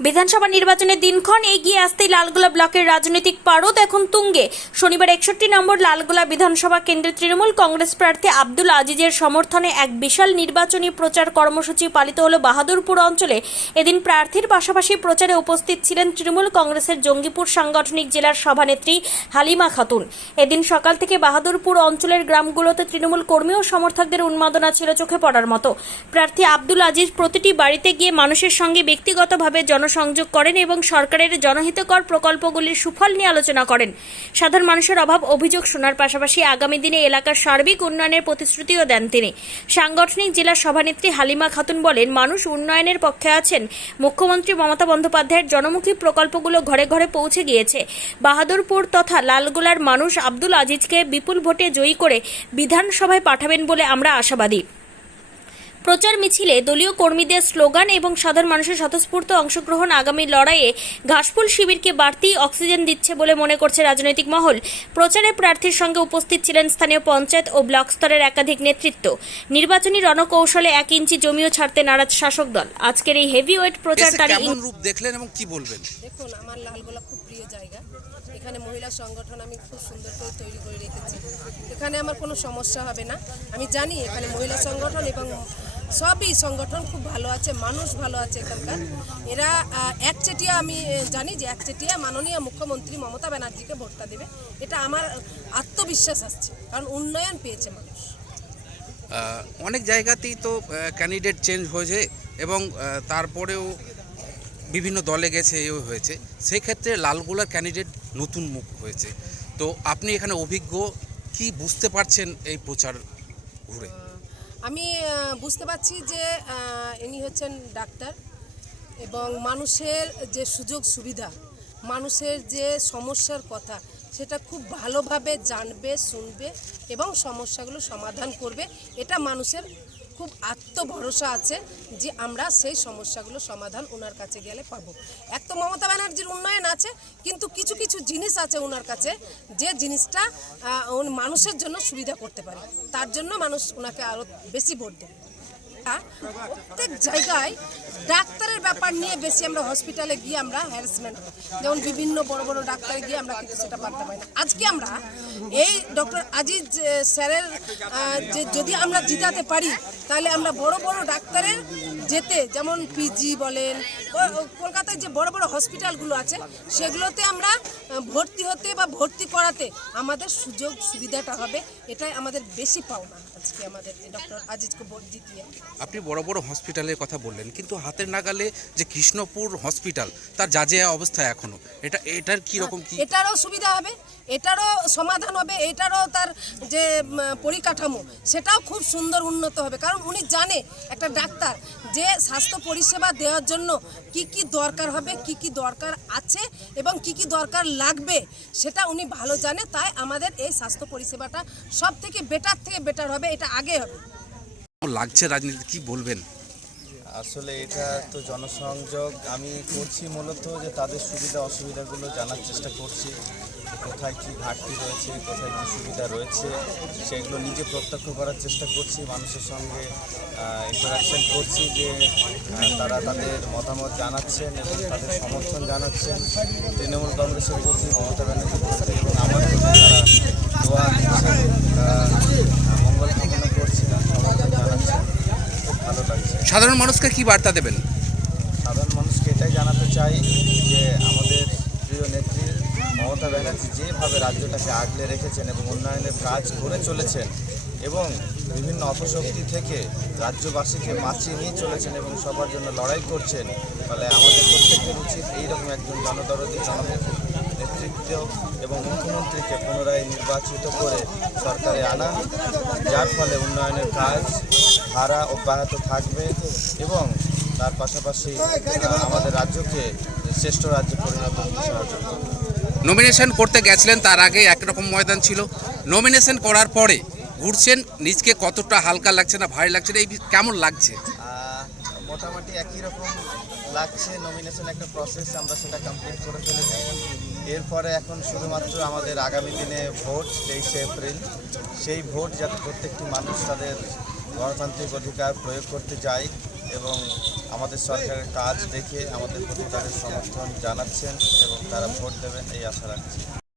বিধানসভা নির্বাচনের দিনক্ষণ এগিয়ে আসতেই লালগোলা ব্লকের রাজনৈতিক পারদ এখন তুঙ্গে। শনিবার 61 নম্বর লালগোলা বিধানসভা কেন্দ্রের তৃণমূল কংগ্রেস প্রার্থী আব্দুল আজিজের সমর্থনে এক বিশাল নির্বাচনী প্রচার কর্মসূচি পালিত হলো বাহাদুরপুর অঞ্চলে। এদিন প্রার্থীর পাশাপাশি প্রচারে উপস্থিত ছিলেন তৃণমূল কংগ্রেসের জঙ্গিপুর সাংগঠনিক জেলার সভানেত্রী হালিমা খাতুন। এদিন সকাল থেকে বাহাদুরপুর অঞ্চলের গ্রামগুলোতে তৃণমূল কর্মী ও সমর্থকদের উন্মাদনা ছিল চোখে পড়ার মতো। প্রার্থী আব্দুল আজিজ প্রতিটি বাড়িতে গিয়ে মানুষের সঙ্গে ব্যক্তিগতভাবে জনসংযোগ করেন এবং সরকারের জনহিতকর প্রকল্পগুলির সুফল নিয়ে আলোচনা করেন। সাধারণ মানুষের অভাব অভিযোগ শোনার পাশাপাশি আগামী দিনে এলাকার সার্বিক উন্নয়নের প্রতিশ্রুতিও দেন তিনি। সাংগঠনিক জেলা সভানেত্রী হালিমা খাতুন বলেন, মানুষ উন্নয়নের পক্ষে আছেন। মুখ্যমন্ত্রী মমতা বন্দ্যোপাধ্যায়ের জনমুখী প্রকল্পগুলো ঘরে ঘরে পৌঁছে গিয়েছে। বাহাদুরপুর তথা লালগোলার মানুষ আব্দুল আজিজকে বিপুল ভোটে জয়ী করে বিধানসভায় পাঠাবেন বলে আমরা আশাবাদী। প্রচার মিছিলে দলীয় কর্মীদের স্লোগান এবং সাধারণ মানুষের স্বতঃস্ফূর্ত অংশগ্রহণ আগামী লড়াইয়ে ঘাসফুল শিবিরকে বাড়তি অক্সিজেন দিচ্ছে বলে মনে করছে রাজনৈতিক মহল। প্রচারে প্রার্থীর সঙ্গে উপস্থিত ছিলেন স্থানীয় পঞ্চায়েত ও ব্লক স্তরের একাধিক নেতৃত্ব। নির্বাচনী রণকৌশলে 1 ইঞ্চি জমিও ছাড়তে নারাজ শাসক দল। আজকের এই হেভিওয়েট প্রচারটারি কেমন রূপ দেখলেন এবং কি বলবেন? দেখুন, আমার লালগোলা খুব প্রিয় জায়গা। এখানে মহিলা সংগঠন আমি খুব সুন্দর করে তৈরি করে রেখেছি। এখানে আমার কোনো সমস্যা হবে না। আমি জানি এখানে মহিলা সংগঠন এবং সবই সংগঠন খুব ভালো আছে, মানুষ ভালো আছে এখানকার। এরা একচেটিয়া, আমি জানি যে একচেটিয়া মাননীয় মুখ্যমন্ত্রী মমতা ব্যানার্জিকে ভোটটা দেবে। এটা আমার আত্মবিশ্বাস আসছে, কারণ উন্নয়ন পেয়েছে মানুষ। অনেক জায়গাতেই তো ক্যান্ডিডেট চেঞ্জ হয়েছে এবং তারপরেও বিভিন্ন দলে গেছে এও হয়েছে। সেই ক্ষেত্রে লালগোলার ক্যান্ডিডেট নতুন মুখ হয়েছে। তো আপনি এখানে অভিজ্ঞ, কি বুঝতে পারছেন এই প্রচার ঘুরে? আমি বুঝতে পারছি যে ইনি হচ্ছেন ডাক্তার এবং মানুষের যে সুযোগ সুবিধা, মানুষের যে সমস্যার কথা, সেটা খুব ভালোভাবে জানবে, শুনবে এবং সমস্যাগুলো সমাধান করবে। এটা মানুষের খুব আত্মভরসা আছে যে আমরা সেই সমস্যাগুলো সমাধান ওনার কাছে গেলে পাবো। এক তো মমতা ব্যানার্জির উন্নয়ন আছে, কিন্তু কিছু কিছু জিনিস আছে ওনার কাছে, যে জিনিসটা মানুষের জন্য সুবিধা করতে পারে। তার জন্য মানুষ ওনাকে আরও বেশি ভোট দেবে। প্রত্যেক জায়গায় ডাক্তারের ব্যাপার নিয়ে বেশি আমরা হসপিটালে গিয়ে আমরা হ্যারাসমেন্ট, যেমন বিভিন্ন বড় বড় ডাক্তারে গিয়ে আমরা কিন্তু সেটা পারতে পারি না। আজকে আমরা এই ডক্টর আজিজ স্যারের যে যদি আমরা জিতাতে পারি, তাহলে আমরা বড় বড় ডাক্তারের যেতে, যেমন পিজি বলেন, কলকাতায় যে বড় বড় হসপিটালগুলো আছে, সেগুলোতে আমরা ভর্তি হতে বা ভর্তি করাতে আমাদের সুযোগ সুবিধাটা হবে। এটাই আমাদের বেশি পাওনা আজকে আমাদের ডক্টর আজিজকে ভোট জিতিয়ে। আপনি বড় বড় হসপিটালের কথা বললেন, কিন্তু হাতের নাগালে যে কৃষ্ণপুর হসপিটাল, তার যা যা অবস্থা এখনো, এটার কি রকম কি? এটারও সুবিধা হবে, এটারও সমাধান হবে, এটারও তার যে পরিকাঠামো সেটাও খুব সুন্দর উন্নত হবে। কারণ উনি জানে একটা ডাক্তার যে স্বাস্থ্য পরিষেবা দেওয়ার জন্য কি কি দরকার হবে, কি কি দরকার আছে এবং কি কি দরকার লাগবে, সেটা উনি ভালো জানে। তাই আমাদের এই স্বাস্থ্য পরিষেবাটা সব থেকে বেটার হবে, এটা আগে হবে। লাগছে রাজনীতি, কি বলবেন? আসলে এটা তো জনসংযোগ আমি করছি মূলত, যে তাদের সুবিধা অসুবিধাগুলো জানার চেষ্টা করছি, কোথায় কী ঘাটতি রয়েছে, কোথায় কী সুবিধা রয়েছে, সেগুলো নিজে প্রত্যক্ষ করার চেষ্টা করছি। মানুষের সঙ্গে ইন্টারাকশন করছি, যে তারা তাদের মতামত জানাচ্ছেন এবং তাদের সমর্থন জানাচ্ছেন তৃণমূল কংগ্রেসের প্রতি, মমতা ব্যানার্জির প্রতি এবং আমার প্রতি তারা দোয়া দিচ্ছেন, মঙ্গল কামনা করছিলেন, সমর্থন জানাচ্ছেন। খুব ভালো লাগছে। সাধারণ মানুষকে কি বার্তা দেবেন? সাধারণ মানুষকে এটাই জানাতে চাই যে আমাদের প্রিয় নেত্রী মমতা ব্যানার্জি যেভাবে রাজ্যটাকে আগলে রেখেছেন এবং উন্নয়নের কাজ করে চলেছেন এবং বিভিন্ন অপশক্তি থেকে রাজ্যবাসীকে বাঁচিয়ে নিয়ে চলেছেন এবং সবার জন্য লড়াই করছেন, ফলে আমাদের প্রত্যেকের উচিত এইরকম একজন জনদরদী জনমুখী নেতৃত্ব এবং মুখ্যমন্ত্রীকে পুনরায় নির্বাচিত করে সরকারে আনা, যার ফলে উন্নয়নের কাজ ধারা অব্যাহত থাকবে এবং তার পাশাপাশি আমাদের রাজ্যকে শ্রেষ্ঠ রাজ্যে পরিণত করতে সাহায্য করবে। নমিনেশন করতে গেছিলেন, তার আগে একরকম ময়দান ছিল, নমিনেশন করার পরে ঘুরছেন, নিজকে কতটা হালকা লাগছে না ভারী লাগছে, এই কেমন লাগছে? মোটামুটি একই রকম লাগছে। নমিনেশন একটা প্রসেস, আমরা সেটা কমপ্লিট করে ফেলেছি। এরপরে এখন শুধুমাত্র আমাদের আগামী দিনে ভোট 23শে এপ্রিল, সেই ভোট যাতে প্রত্যেকটি মানুষ তাদের গণতান্ত্রিক অধিকার প্রয়োগ করতে যায় এবং আমাদের সরকারের কাজ দেখে আমাদের প্রতি তাদের সমর্থন জানাচ্ছেন এবং তারা ভোট দেবেন এই আশা রাখছি।